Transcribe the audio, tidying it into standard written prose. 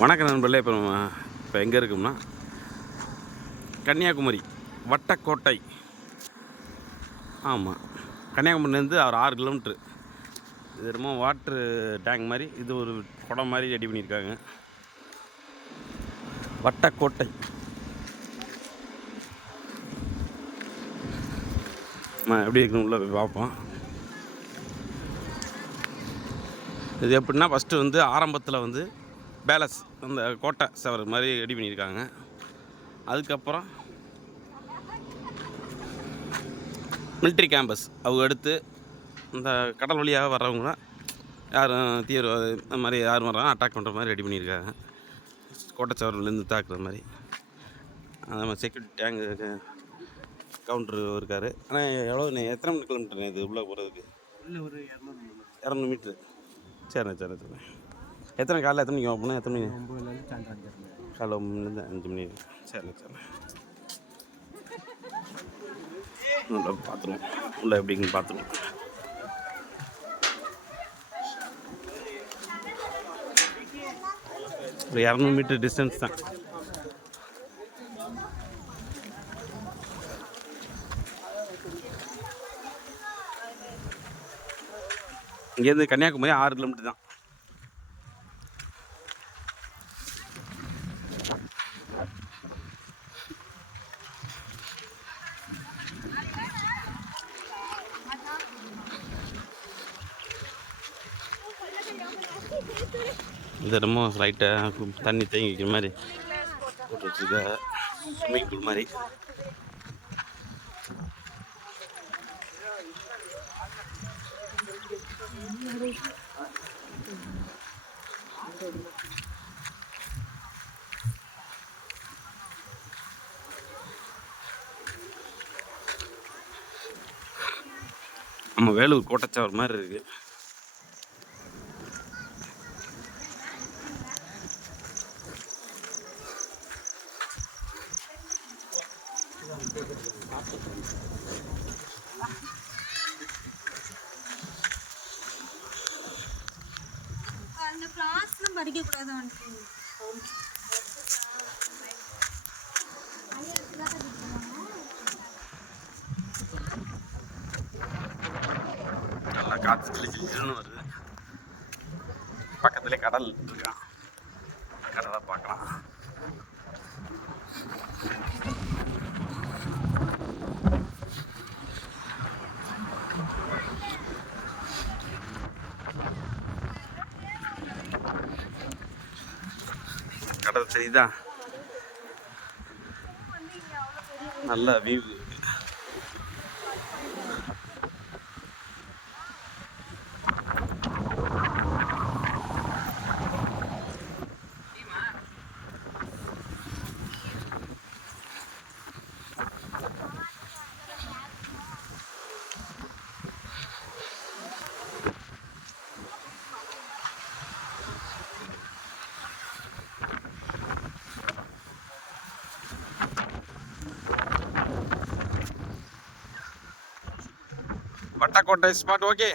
வணக்கம் நண்பர்களே. இப்போ எங்கே இருக்கோம்னா கன்னியாகுமரி வட்டக்கோட்டை. ஆமாம், கன்னியாகுமரிலேருந்து ஒரு 6 கிலோமீட்ரு. இது ரொம்ப வாட்ரு டேங்க் மாதிரி, இது ஒரு குடம் மாதிரி ரெடி பண்ணியிருக்காங்க. வட்டக்கோட்டை. எப்படி இருக்குன்னு உள்ள போய் பார்ப்போம். இது எப்படின்னா, ஃபஸ்ட்டு ஆரம்பத்தில் பேலஸ் அந்த கோட்டை சவர் மாதிரி ரெடி பண்ணியிருக்காங்க. அதுக்கப்புறம் மிலிட்ரி கேம்பஸ் அவங்க எடுத்து இந்த கடல் வழியாக வர்றவங்க யாரும் தீவிரவாத இந்த மாதிரி யாரும் வர்றாங்க அட்டாக் பண்ணுற மாதிரி ரெடி பண்ணியிருக்காங்க. கோட்டை சவர்லேருந்து தாக்குற மாதிரி. அந்த மாதிரி செக்யூரிட்டி டேங்கு கவுண்ட்ரு இருக்கார். ஆனால் எத்தனை கிலோமீட்டர் இது உள்ளே போகிறதுக்கு? இல்லை, ஒரு 200 மீட்ரு. சரிண்ணே. எத்தனை காலையில் எத்தனை மணிக்கு ஓப்பனா? எத்தனை மணி? 9 காலைல 9 5 மணி. சரிண்ணே. உள்ள பார்த்துருவோம், உள்ள எப்படின்னு பார்த்துருவோம். ஒரு 200 மீட்டர் டிஸ்டன்ஸ் தான். இங்கேருந்து கன்னியாகுமரி 6 கிலோமீட்டர் தான். இது ரொம்ப லைட்டாக தண்ணி தேங்கிக்கிற மாதிரி போட்டு வச்சுருக்க ஸ்விம்மிங் பூல் மாதிரி. நம்ம வேலூர் கோட்டச்சாவர் மாதிரி இருக்குது. அந்த கிளாஸ்லாம் படிக்க கூடாது. நல்லா காற்று கிளிச்சின்னு வருது. பக்கத்துலேயே கடல் இருக்கான், கடலை பார்க்கலாம். கடல் தெரியுதா? நல்ல வியூ. Vattakottai spot okay.